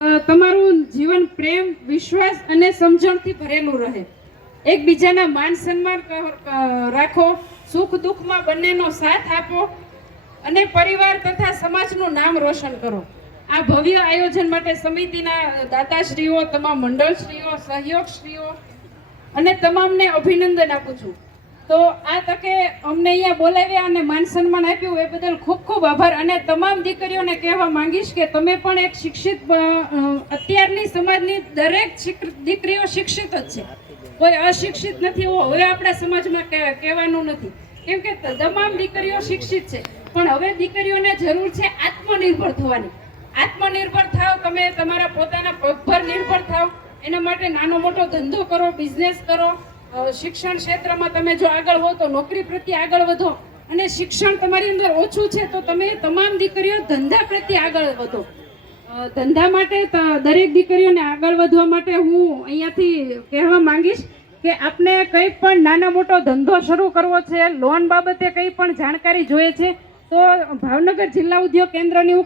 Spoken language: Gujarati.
તમારું જીવન પ્રેમ, વિશ્વાસ અને સમજણથી ભરેલું રહે. એકબીજાના માન સન્માન રાખો, સુખ દુઃખમાં બંનેનો સાથ આપો અને પરિવાર તથા સમાજનું નામ રોશન કરો. આ ભવ્ય આયોજન માટે સમિતિના દાતાશ્રીઓ, તમામ મંડળશ્રીઓ, સહયોગશ્રીઓ અને તમામને અભિનંદન આપું છું. તો આ તકે અમને અહીંયા બોલાવ્યા અને માન સન્માન આપ્યું. એ બદલ ખૂબ ખૂબ આભાર. અને તમામ દીકરીઓને કહેવા માંગીશ કે તમે પણ એક શિક્ષિત અત્યારની સમાજની દરેક દીકરીઓ શિક્ષિત જ છે. કોઈ અશિક્ષિત નથી હવે આપણા સમાજમાં કહે- કહેવાનું નથી. કેમ કે તમામ દીકરીઓ શિક્ષિત છે. પણ હવે દીકરીઓને જરૂર છે આત્મનિર્ભર થવાની. આત્મનિર્ભર થાવ, તમે તમારા પોતાના પગભર નિર્ભર થાવ. એના માટે નાનો મોટો ધંધો કરો બિઝનેસ કરો. શિક્ષણ ક્ષેત્રમાં તમે જો આગળ હો તો નોકરી પ્રત્યે આગળ વધો અને શિક્ષણ તમારી અંદર ઓછું છે તો તમે તમામ દીકરીઓ ધંધા પ્રત્યે આગળ વધો. ધંધા માટે દરેક દીકરીઓને આગળ વધવા માટે હું અહીંયાથી કહેવા માંગીશ કે આપને કંઈ પણ નાનો મોટો ધંધો શરૂ કરવો છે, લોન બાબતે કંઈ પણ જાણકારી જોઈએ છે, તો ભાવનગર જિલ્લા ઉદ્યોગ કેન્દ્રની